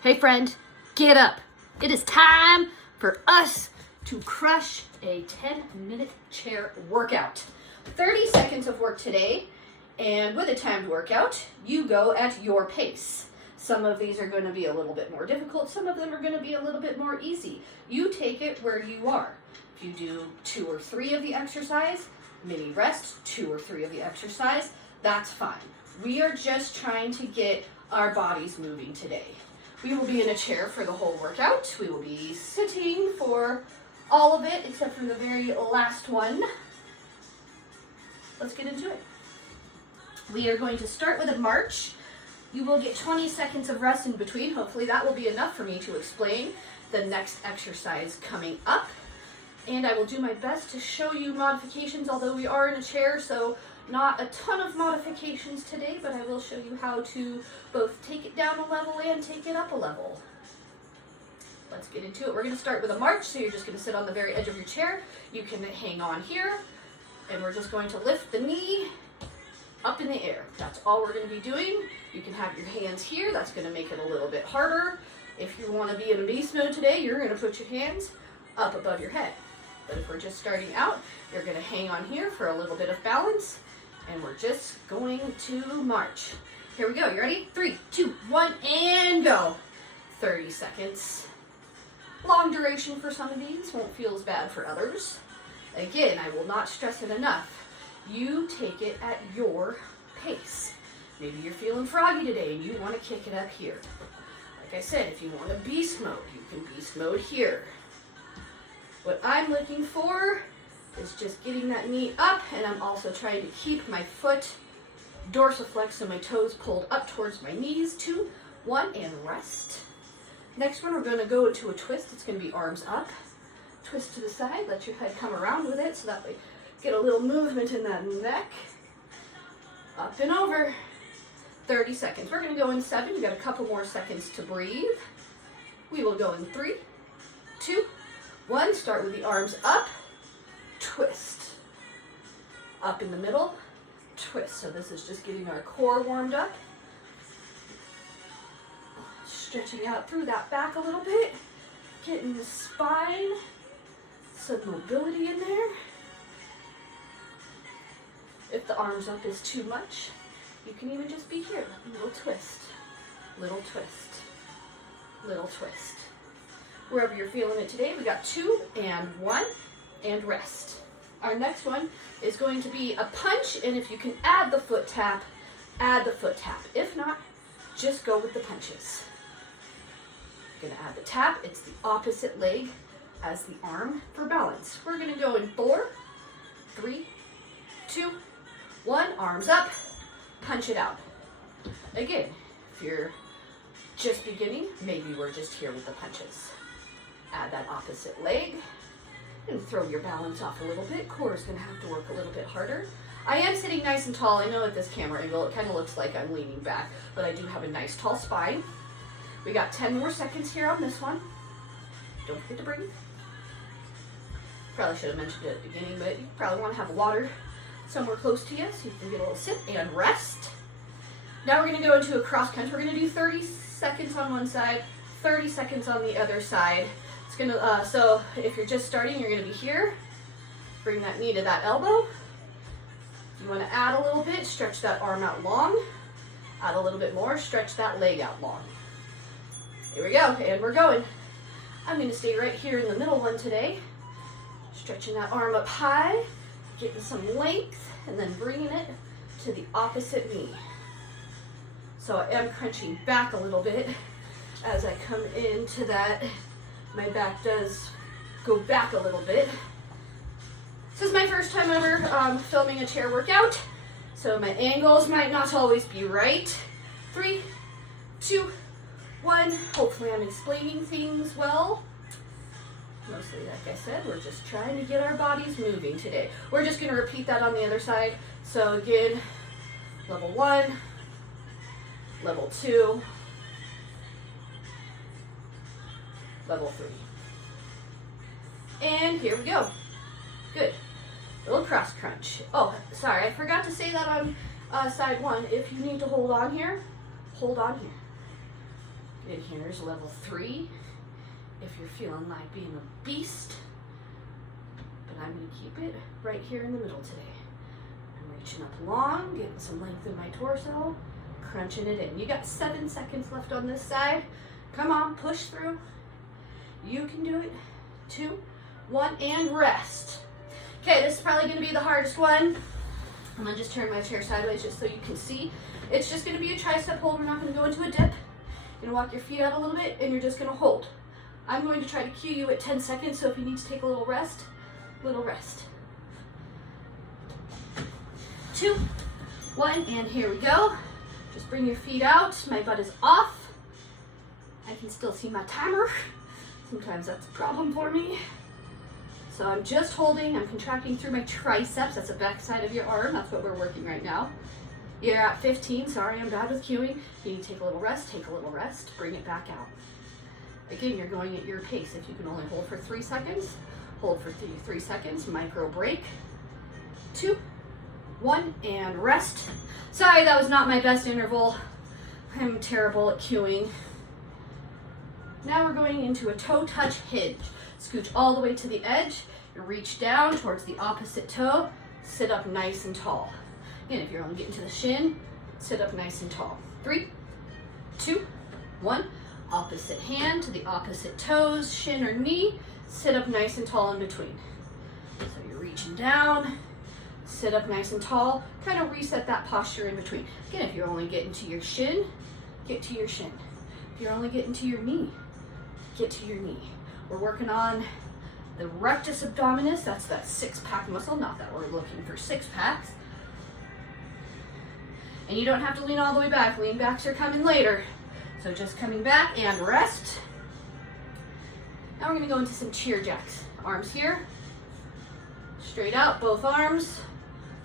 Hey friend, get up. It is time for us to crush a 10-minute chair workout. 30 seconds of work today, and with a timed workout, you go at your pace. Some of these are going to be a little bit more difficult, some of them are going to be a little bit more easy. You take it where you are. If you do 2 or 3 of the exercise, mini rest, 2 or 3 of the exercise, that's fine. We are just trying to get our bodies moving today. We will be in a chair for the whole workout. We will be sitting for all of it except for the very last one. Let's get into it. We are going to start with a march. You will get 20 seconds of rest in between. Hopefully that will be enough for me to explain the next exercise coming up. And I will do my best to show you modifications, although we are in a chair, so not a ton of modifications today, but I will show you how to both take it down a level and take it up a level. Let's get into it. We're going to start with a march, so you're just going to sit on the very edge of your chair. You can hang on here, and we're just going to lift the knee up in the air. That's all we're going to be doing. You can have your hands here. That's going to make it a little bit harder. If you want to be in a beast mode today, you're going to put your hands up above your head. But if we're just starting out, you're going to hang on here for a little bit of balance, and we're just going to march. Here we go. You ready? 3, 2, 1, and go. 30 seconds. Long duration for some of these. Won't feel as bad for others. Again, I will not stress it enough. You take it at your pace. Maybe you're feeling froggy today and you want to kick it up here. Like I said, if you want a beast mode, you can beast mode here. What I'm looking for is just getting that knee up, and I'm also trying to keep my foot dorsiflex, so my toes pulled up towards my knees. 2, 1, and rest. Next one, we're going to go into a twist. It's going to be arms up, twist to the side, let your head come around with it, so that way get a little movement in that neck. Up and over. 30 seconds. We're going to go in 7. You got a couple more seconds to breathe. We will go in 3, 2, 1. Start with the arms up. Twist. Up in the middle, twist. So this is just getting our core warmed up. Stretching out through that back a little bit. Getting the spine, some mobility in there. If the arms up is too much, you can even just be here. Little twist, little twist, little twist. Wherever you're feeling it today, we got 2 and 1. And rest. Our next one is going to be a punch, and if you can add the foot tap, add the foot tap. If not, just go with the punches. You're going to add the tap. It's the opposite leg as the arm for balance. We're going to go in 4, 3, 2, 1. Arms up, punch it out. Again, if you're just beginning, maybe we're just here with the punches. Add that opposite leg. And throw your balance off a little bit. Core is going to have to work a little bit harder. I am sitting nice and tall. I know at this camera angle it kind of looks like I'm leaning back, but I do have a nice tall spine. We got 10 more seconds here on this one. Don't forget to breathe. Probably should have mentioned it at the beginning, but you probably want to have water somewhere close to you so you can get a little sip and rest. Now we're going to go into a cross crunch. We're going to do 30 seconds on one side, 30 seconds on the other side. It's gonna, so if you're just starting, you're gonna be here. Bring that knee to that elbow. If you wanna add a little bit, stretch that arm out long. Add a little bit more, stretch that leg out long. Here we go, and we're going. I'm gonna stay right here in the middle one today. Stretching that arm up high, getting some length, and then bringing it to the opposite knee. So I am crunching back a little bit as I come into that. My back does go back a little bit. This is my first time ever filming a chair workout, so my angles might not always be right. 3, 2, 1. Hopefully I'm explaining things well. Mostly, like I said, we're just trying to get our bodies moving today. We're just going to repeat that on the other side. So again, level 1, level 2, level 3. And here we go. Good. Little cross crunch. Oh, sorry, I forgot to say that on side 1. If you need to hold on here, hold on here. In here's level 3. If you're feeling like being a beast, but I'm gonna keep it right here in the middle today. I'm reaching up long, getting some length in my torso, crunching it in. You got 7 seconds left on this side. Come on, push through. You can do it. 2, 1, and rest. Okay, this is probably gonna be the hardest one. I'm gonna just turn my chair sideways just so you can see. It's just gonna be a tricep hold. We're not gonna go into a dip. You're gonna walk your feet out a little bit and you're just gonna hold. I'm going to try to cue you at 10 seconds, so if you need to take a little rest. 2, 1, and here we go. Just bring your feet out. My butt is off. I can still see my timer. Sometimes that's a problem for me. So I'm just holding, I'm contracting through my triceps. That's the back side of your arm. That's what we're working right now. You're at 15. Sorry, I'm bad with cueing. You need to take a little rest, bring it back out. Again, you're going at your pace. If you can only hold for 3 seconds, hold for 3 seconds, micro break. 2, 1, and rest. Sorry, that was not my best interval. I'm terrible at cueing. Now we're going into a toe touch hinge. Scooch all the way to the edge. You reach down towards the opposite toe. Sit up nice and tall. Again, if you're only getting to the shin, sit up nice and tall. 3, 2, 1. Opposite hand to the opposite toes, shin or knee. Sit up nice and tall in between. So you're reaching down. Sit up nice and tall. Kind of reset that posture in between. Again, if you're only getting to your shin, get to your shin. If you're only getting to your knee, get to your knee. We're working on the rectus abdominis. That's that 6-pack muscle. Not that we're looking for 6 packs. And you don't have to lean all the way back. Lean backs are coming later. So just coming back and rest. Now we're gonna go into some cheer jacks. Arms here, straight out, both arms,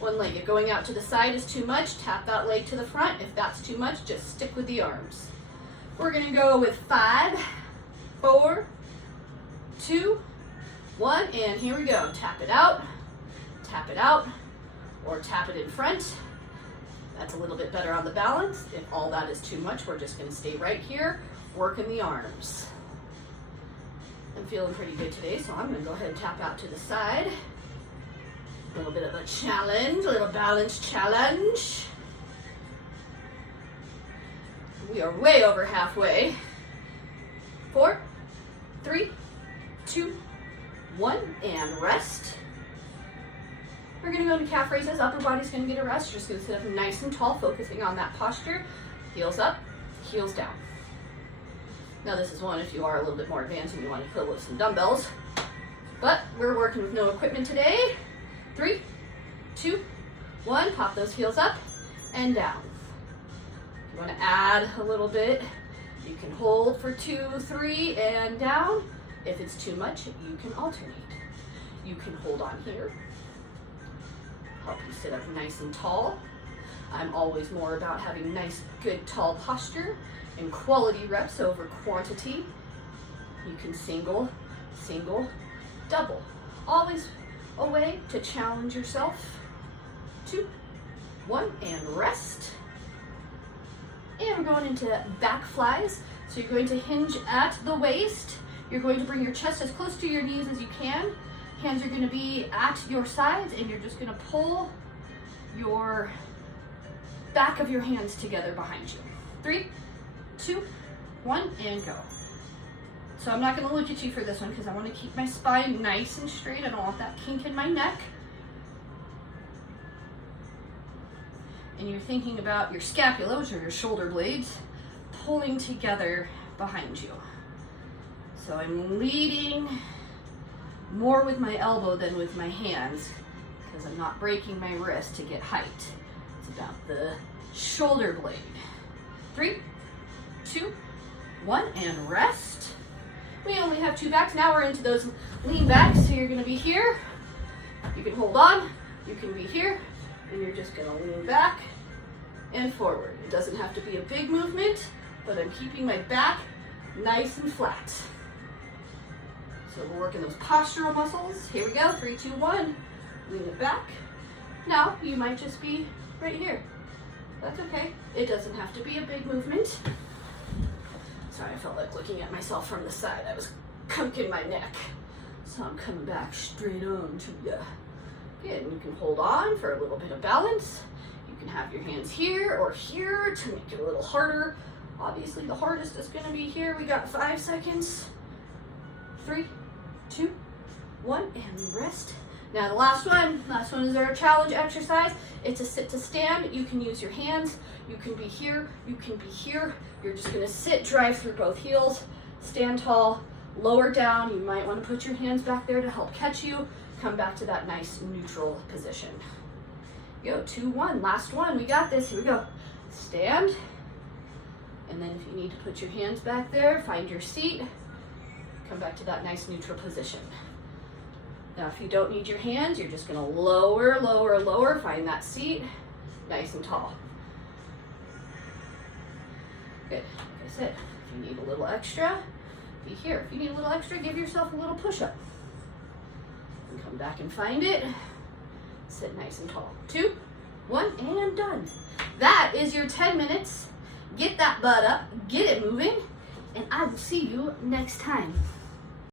one leg. If going out to the side is too much, tap that leg to the front. If that's too much, just stick with the arms. We're gonna go with 5, 4, 2, 1, and here we go. Tap it out, or tap it in front. That's a little bit better on the balance. If all that is too much, we're just gonna stay right here, working the arms. I'm feeling pretty good today, so I'm gonna go ahead and tap out to the side. A little bit of a challenge, a little balance challenge. We are way over halfway. 4, 3, 2, 1, and rest. We're gonna go into calf raises. Upper body's gonna get a rest. You're just gonna sit up nice and tall, focusing on that posture. Heels up, heels down. Now this is one if you are a little bit more advanced and you want to fill with some dumbbells. But we're working with no equipment today. 3, 2, 1, pop those heels up and down. If you want to add a little bit, you can hold for 2, 3, and down. If it's too much, you can alternate. You can hold on here. Help you sit up nice and tall. I'm always more about having nice, good, tall posture and quality reps over quantity. You can single, double. Always a way to challenge yourself. 2, 1, and rest. And we're going into back flies. So you're going to hinge at the waist. You're going to bring your chest as close to your knees as you can. Hands are going to be at your sides, and you're just going to pull your back of your hands together behind you. 3, 2, 1, and go. So I'm not going to look at you for this one because I want to keep my spine nice and straight. I don't want that kink in my neck. And you're thinking about your scapula, which are your shoulder blades, pulling together behind you. So I'm leading more with my elbow than with my hands because I'm not breaking my wrist to get height. It's about the shoulder blade. 3, 2, 1, and rest. We only have 2 backs. Now we're into those lean backs. So you're going to be here. You can hold on. You can be here. And you're just going to lean back and forward. It doesn't have to be a big movement, but I'm keeping my back nice and flat. So we're working those postural muscles. Here we go. 3, 2, 1. Lean it back. Now you might just be right here. That's okay. It doesn't have to be a big movement. Sorry, I felt like looking at myself from the side. I was cunking my neck. So I'm coming back straight on to you. Good, and you can hold on for a little bit of balance. You can have your hands here or here to make it a little harder. Obviously the hardest is gonna be here. We got 5 seconds. 3, 2, 1, and rest. Now the last one is our challenge exercise. It's a sit to stand. You can use your hands. You can be here, you can be here. You're just gonna sit, drive through both heels, stand tall, lower down. You might wanna put your hands back there to help catch you. Come back to that nice neutral position. Go, 2, 1, last one, we got this, here we go. Stand, and then if you need to put your hands back there, find your seat, come back to that nice neutral position. Now if you don't need your hands, you're just gonna lower, lower, lower, find that seat, nice and tall. Good, like I said, if you need a little extra, be here. If you need a little extra, give yourself a little push-up. And come back and find it. Sit nice and tall. 2, 1, and done. That is your 10 minutes. Get that butt up, get it moving, and I will see you next time.